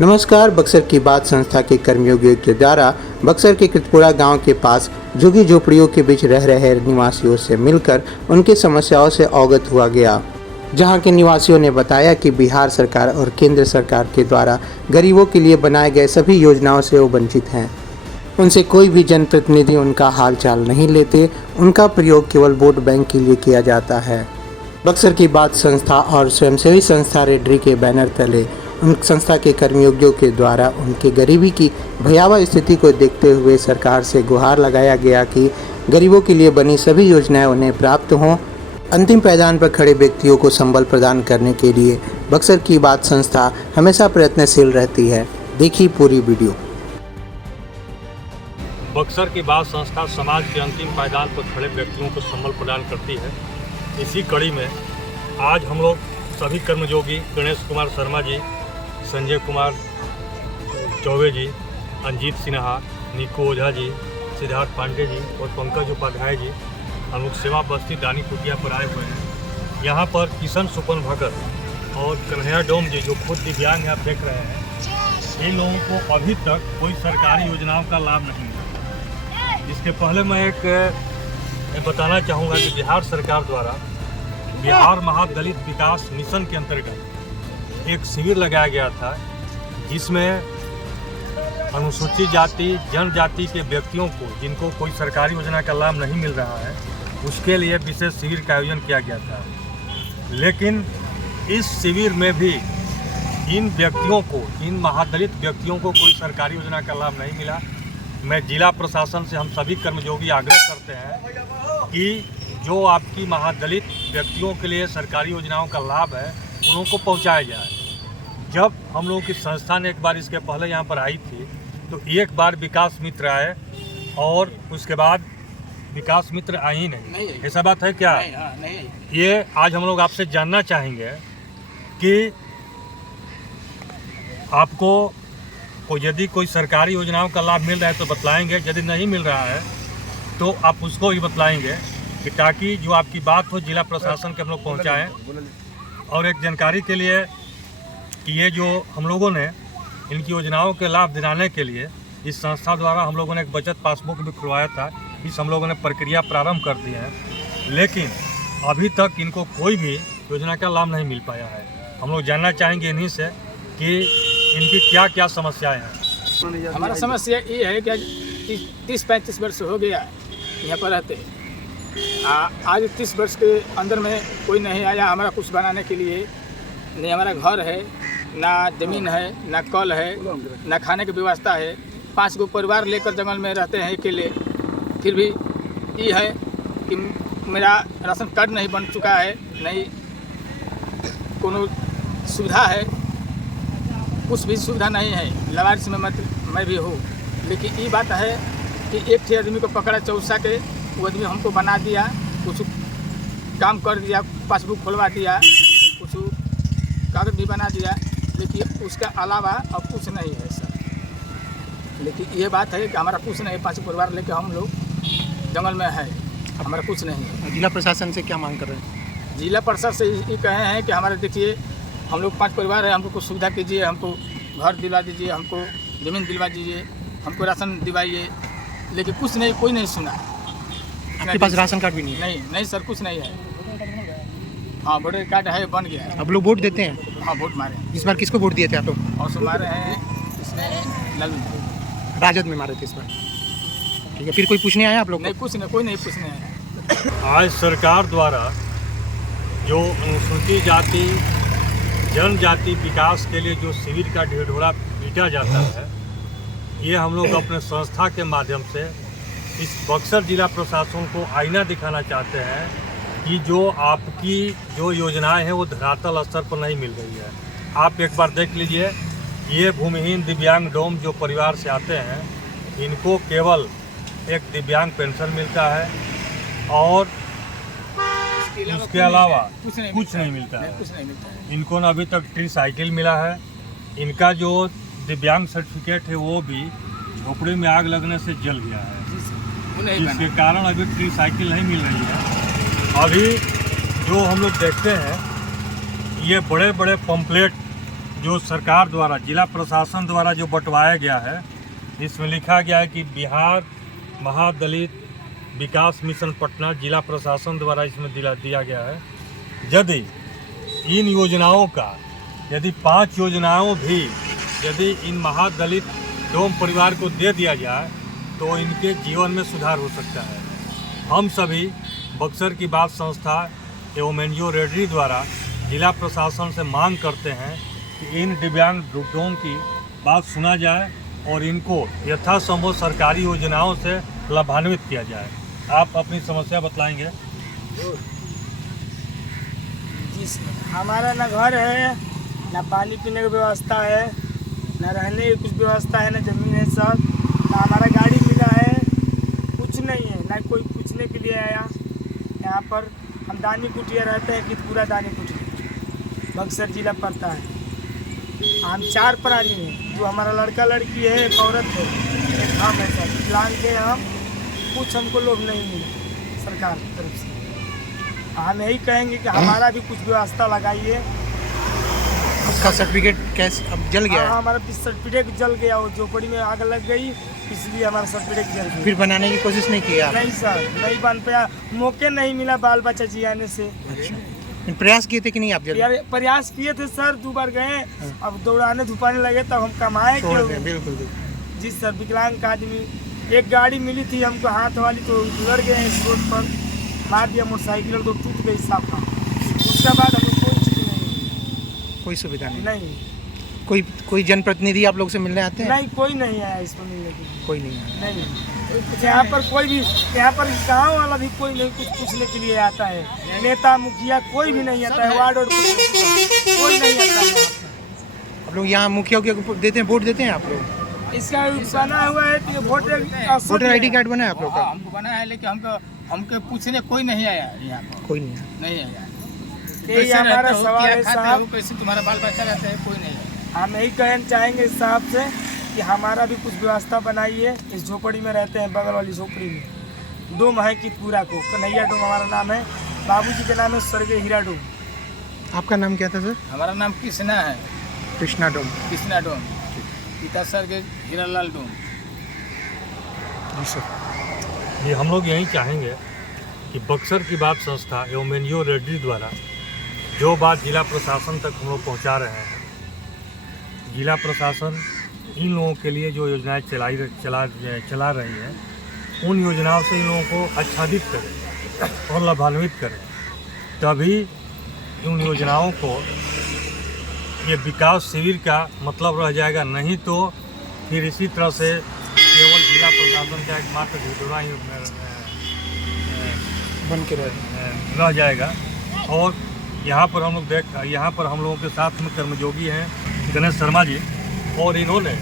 नमस्कार। बक्सर की बात संस्था के कर्मयोगियों के द्वारा बक्सर के कृतपुरा गांव के पास झुग्गी झोपड़ियों के बीच रह रहे निवासियों से मिलकर उनकी समस्याओं से अवगत हुआ गया, जहां के निवासियों ने बताया कि बिहार सरकार और केंद्र सरकार के द्वारा गरीबों के लिए बनाए गए सभी योजनाओं से वो वंचित हैं। उनसे कोई भी जनप्रतिनिधि उनका हाल चाल नहीं लेते, उनका प्रयोग केवल वोट बैंक के लिए किया जाता है। बक्सर की बात संस्था और स्वयंसेवी संस्था रेडरी के बैनर तले उन संस्था के कर्मयोगियों के द्वारा उनके गरीबी की भयावह स्थिति को देखते हुए सरकार से गुहार लगाया गया कि गरीबों के लिए बनी सभी योजनाएं उन्हें प्राप्त हों। अंतिम पायदान पर खड़े व्यक्तियों को संबल प्रदान करने के लिए बक्सर की बात संस्था हमेशा प्रयत्नशील रहती है। देखिए पूरी वीडियो। बक्सर की बात संस्था समाज के अंतिम पायदान पर खड़े व्यक्तियों को संबल प्रदान करती है। इसी कड़ी में आज हम लोग सभी कर्मयोगी गणेश कुमार शर्मा जी, संजय कुमार चौबे जी, अंजीत सिन्हा, निको ओझा जी, सिद्धार्थ पांडे जी और पंकज उपाध्याय जी हम लोग सेवा बस्ती दानी कुटिया पर आए हुए हैं। यहाँ पर किशन सुपन भगत और कन्हैया डोम जी जो खुद दिव्यांग हैं देख रहे हैं, इन लोगों को अभी तक कोई सरकारी योजनाओं का लाभ नहीं मिला। इसके पहले मैं बताना चाहूँगा कि बिहार सरकार द्वारा बिहार महादलित विकास मिशन के अंतर्गत एक शिविर लगाया गया था, जिसमें अनुसूचित जाति जनजाति के व्यक्तियों को जिनको कोई सरकारी योजना का लाभ नहीं मिल रहा है उसके लिए विशेष शिविर का आयोजन किया गया था। लेकिन इस शिविर में भी इन व्यक्तियों को, इन महादलित व्यक्तियों को कोई सरकारी योजना का लाभ नहीं मिला। मैं जिला प्रशासन से हम सभी कर्मयोगी आग्रह करते हैं कि जो आपकी महादलित व्यक्तियों के लिए सरकारी योजनाओं का लाभ है उनको पहुंचाया जाए। जब हम लोगों की संस्था ने एक बार इसके पहले यहाँ पर आई थी तो एक बार विकास मित्र आए और उसके बाद विकास मित्र आई ही नहीं। ऐसा बात है क्या? नहीं। ये आज हम लोग आपसे जानना चाहेंगे कि आपको यदि कोई सरकारी योजनाओं का लाभ मिल रहा है तो बतलाएंगे, यदि नहीं मिल रहा है तो आप उसको ही बतलाएंगे कि ताकि जो आपकी बात हो जिला प्रशासन के हम लोग पहुँचाएँ। और एक जानकारी के लिए कि ये जो हम लोगों ने इनकी योजनाओं के लाभ दिलाने के लिए इस संस्था द्वारा हम लोगों ने एक बचत पासबुक भी खुलवाया था। इस हम लोगों ने प्रक्रिया प्रारंभ कर दी है, लेकिन अभी तक इनको कोई भी योजना का लाभ नहीं मिल पाया है। हम लोग जानना चाहेंगे इन्हीं से कि इनकी क्या क्या समस्याएं हैं। हमारा समस्या ये है कि 30-35 वर्ष हो गया यहाँ पर रहते। आज 30 वर्ष के अंदर में कोई नहीं आया हमारा कुछ बनाने के लिए। नहीं हमारा घर है, ना ज़मीन है, ना कल है, ना खाने की व्यवस्था है। 5 गो परिवार लेकर जंगल में रहते हैं अकेले। फिर भी ये है कि मेरा राशन कार्ड नहीं बन चुका है, नहीं कोनो सुविधा है, कुछ भी सुविधा नहीं है। लावारिस में मैं भी हूँ, लेकिन ये बात है कि एक आदमी को पकड़ा चौसा के, वो आदमी हमको बना दिया, कुछ काम कर दिया, पासबुक खुलवा दिया, कुछ कागज भी बना दिया, लेकिन उसके अलावा अब कुछ नहीं है सर। लेकिन ये बात है कि हमारा कुछ नहीं, 5 परिवार लेके हम लोग जंगल में है, हमारा कुछ नहीं है। जिला प्रशासन से क्या मांग कर रहे हैं? जिला प्रशासन से ये कहे हैं कि हमारे देखिए हम लोग 5 परिवार है, हमको कुछ सुविधा कीजिए, हमको घर दिलवा दीजिए, हमको ज़मीन दिलवा दीजिए, हमको राशन दिलवाइए। लेकिन कुछ नहीं, कोई नहीं सुना। आपके पास राशन कार्ड भी नहीं है? नहीं सर, कुछ नहीं है। हाँ, वोटर कार्ड है, बन गया है। अब लोग वोट देते हैं? हाँ, वोट मारे। इस बार किसको वोट दिए थे आप लोग? और सो मारे हैं इसमें राजद में मारे थे इस बार। ठीक है, फिर कोई पूछने आया आप लोग? नहीं, कुछ नहीं, कोई नहीं पूछने आया। आज सरकार द्वारा जो अनुसूचित जाति जनजाति विकास के लिए जो शिविर का ढिढोरा पीटा जाता है, ये हम लोग अपने संस्था के माध्यम से इस बक्सर जिला प्रशासन को आईना दिखाना चाहते हैं कि जो आपकी जो योजनाएं हैं वो धरातल स्तर पर नहीं मिल रही है। आप एक बार देख लीजिए, ये भूमिहीन दिव्यांग डोम जो परिवार से आते हैं, इनको केवल एक दिव्यांग पेंशन मिलता है और उसके अलावा कुछ नहीं मिलता है। इनको न अभी तक ट्री साइकिल मिला है। इनका जो दिव्यांग सर्टिफिकेट है वो भी झोपड़ी में आग लगने से जल गया है, जिसके कारण अभी ट्री साइकिल नहीं मिल रही है। अभी जो हम लोग देखते हैं ये बड़े बड़े पंपलेट जो सरकार द्वारा, जिला प्रशासन द्वारा जो बंटवाया गया है, इसमें लिखा गया है कि बिहार महादलित विकास मिशन पटना जिला प्रशासन द्वारा इसमें दिया गया है। यदि इन योजनाओं का, यदि 5 योजनाओं भी यदि इन महादलित डोम परिवार को दे दिया जाए तो इनके जीवन में सुधार हो सकता है। हम सभी बक्सर की बात संस्था एवं एनजीओ रेडरी द्वारा जिला प्रशासन से मांग करते हैं कि इन दिव्यांग डोम की बात सुना जाए और इनको यथासंभव सरकारी योजनाओं से लाभान्वित किया जाए। आप अपनी समस्या बतलाएंगे। जी हमारा ना घर है, ना पानी पीने की व्यवस्था है, ना रहने की कुछ व्यवस्था है, ना ज़मीन है सर, ना हमारा गाड़ी मिला है, कुछ नहीं है, ना कोई पूछने के लिए आया। यहाँ पर हम दानी कुटिया रहते हैं कि पूरा दानी कुटिया बक्सर जिला पड़ता है। हम 4 प्राणी हैं, जो हमारा लड़का लड़की है, एक औरत है, एक हम है सर। विकलांग के हम कुछ हमको लोग नहीं मिले सरकार की तरफ से। हम यही कहेंगे कि हमारा भी कुछ व्यवस्था लगाइए। उसका सर्टिफिकेट कैसे अब जल गया है? हमारा सर्टिफिकेट जल गया, वो झोपड़ी में आग लग गई, इसलिए हमारा सर्टिफिकेट जल गया। फिर बनाने की कोशिश नहीं की आप? नहीं सर, नहीं बन पाया, मौके नहीं मिला बाल बच्चा जी आने से। अच्छा, प्रयास किए थे कि नहीं आप? प्रयास किए थे सर, 2 बार गए, अब दौड़ाने धुपाने लगे तब हम कमाए क्यों? बिल्कुल। जी सर, विकलांग का आदमी, एक गाड़ी मिली थी हमको हाथ वाली, तो लड़ गए इस रोड पर, मार दिया मोटरसाइकिल, तो टूट गई साफा। उसके बाद हमें कोई चीज़ नहीं, कोई सुविधा नहीं। कोई जनप्रतिनिधि आप लोग से मिलने आते हैं? नहीं, कोई नहीं आया इसको मिलने के लिए। कोई नहीं आया? नहीं, यहाँ पर कोई भी, यहाँ पर गाँव वाला भी कोई नहीं कुछ पूछने के लिए आता है। नेता मुखिया कोई भी नहीं आता है, वार्ड और कोई नहीं आता है। आप लोग यहाँ मुखिया को देते हैं, वोट देते हैं आप लोग? इसका बना हुआ है कि वोटर ID कार्ड बना है आप लोग का? हमको बना है, लेकिन हमको पूछने कोई नहीं आया यहाँ पर, कोई नहीं आया। नहीं आया। ये हमारा सवाल है साहब, कैसे तुम्हारा बाल बच्चा रहता है, कोई नहीं है। हम यही कहना चाहेंगे साहब से कि हमारा भी कुछ व्यवस्था बनाइए। इस झोपड़ी में रहते हैं, बगल वाली झोपड़ी में डोम है कितपुरा को, कन्हैया डोम हमारा नाम है, बाबूजी के नाम है स्वर्गीय हीरा डोम। आपका नाम क्या था सर? हमारा नाम कृष्णा है, कृष्णा डोम। कृष्णा डोम, पिता सर के हीरालाल डोम। जी सर। ये हम लोग यही चाहेंगे कि बक्सर की बात संस्था एवं एनजीओ रेडरी द्वारा जो बात जिला प्रशासन तक हम लोग पहुँचा रहे हैं, जिला प्रशासन इन लोगों के लिए जो योजनाएं चला रही है, उन योजनाओं से इन लोगों को आच्छादित करें और लाभान्वित करें, तभी उन योजनाओं को ये विकास शिविर का मतलब रह जाएगा। नहीं तो फिर इसी तरह से केवल जिला प्रशासन का एकमात्र घोटाला ही बन के रह जाएगा। और यहाँ पर हम लोगों के साथ में कर्मयोगी हैं गणेश शर्मा जी, और इन्होंने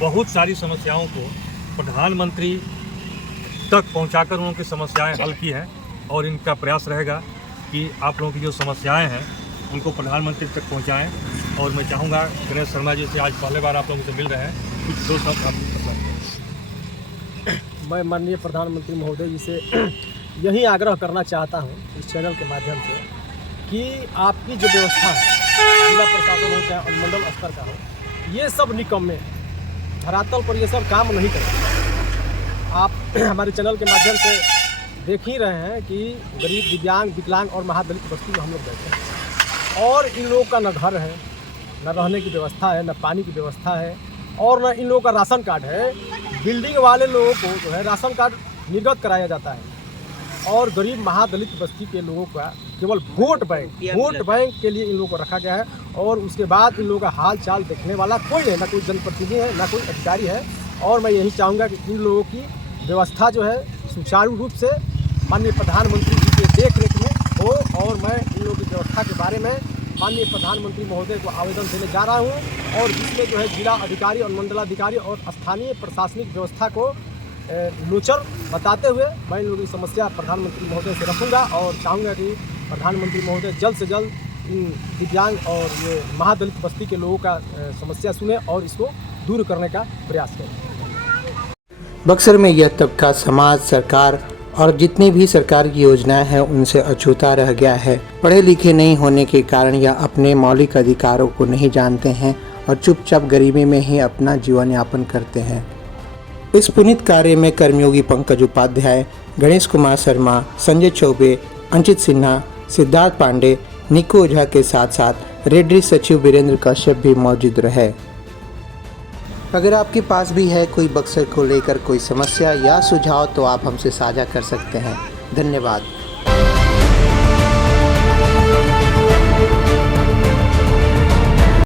बहुत सारी समस्याओं को प्रधानमंत्री तक पहुंचाकर उनकी की समस्याएं हल की हैं, और इनका प्रयास रहेगा कि आप लोगों की जो समस्याएं हैं उनको प्रधानमंत्री तक पहुंचाएं। और मैं चाहूँगा गणेश शर्मा जी से, आज पहले बार आप लोगों से मिल रहे हैं, कुछ 2 शब्द आप बताइए। मैं माननीय प्रधानमंत्री महोदय जी से यही आग्रह करना चाहता हूँ इस चैनल के माध्यम से कि आपकी जो व्यवस्था है, जिला प्रशासन हो चाहे अनुमंडल स्तर का हो, ये सब निकम्मे धरातल पर ये सब काम नहीं करते। आप हमारे चैनल के माध्यम से देख ही रहे हैं कि गरीब, दिव्यांग, विकलांग और महादलित बस्ती में हम लोग रहते हैं, और इन लोगों का न घर है, न रहने की व्यवस्था है, न पानी की व्यवस्था है, और न इन लोगों का राशन कार्ड है। बिल्डिंग वाले लोगों को जो है राशन कार्ड निर्गत कराया जाता है, और गरीब महादलित बस्ती के लोगों का केवल वोट बैंक के लिए इन लोगों को रखा गया है, और उसके बाद इन लोगों का हाल चाल देखने वाला कोई है, ना कोई जनप्रतिनिधि है, ना कोई अधिकारी है। और मैं यही चाहूँगा कि इन लोगों की व्यवस्था जो है सुचारू रूप से माननीय प्रधानमंत्री जी के देख रेख में हो, और मैं इन लोगों की व्यवस्था के बारे में माननीय प्रधानमंत्री महोदय को आवेदन देने जा रहा हूँ, और जिसमें जो है जिला अधिकारी और मंडलाधिकारी और स्थानीय प्रशासनिक व्यवस्था को लोचर बताते हुए मैं इन लोगों की समस्या प्रधानमंत्री महोदय से रखूँगा, और चाहूँगा कि प्रधानमंत्री महोदय जल्द से जल्द इन दिव्यांग और ये महादलित बस्ती के लोगों का समस्या सुने और इसको दूर करने का प्रयास करें। बक्सर में यह तबका समाज, सरकार और जितनी भी सरकार की योजनाएं हैं उनसे अछूता रह गया है। पढ़े लिखे नहीं होने के कारण या अपने मौलिक अधिकारों को नहीं जानते हैं और चुपचाप गरीबी में ही अपना जीवन यापन करते हैं। इस पुनीत कार्य में कर्मयोगी पंकज उपाध्याय, गणेश कुमार शर्मा, संजय चौबे, अंचित सिन्हा, सिद्धार्थ पांडे, निको ओझा के साथ साथ रेड्डी सचिव वीरेंद्र कश्यप भी मौजूद रहे। अगर आपके पास भी है कोई बक्सर को लेकर कोई समस्या या सुझाव तो आप हमसे साझा कर सकते हैं। धन्यवाद।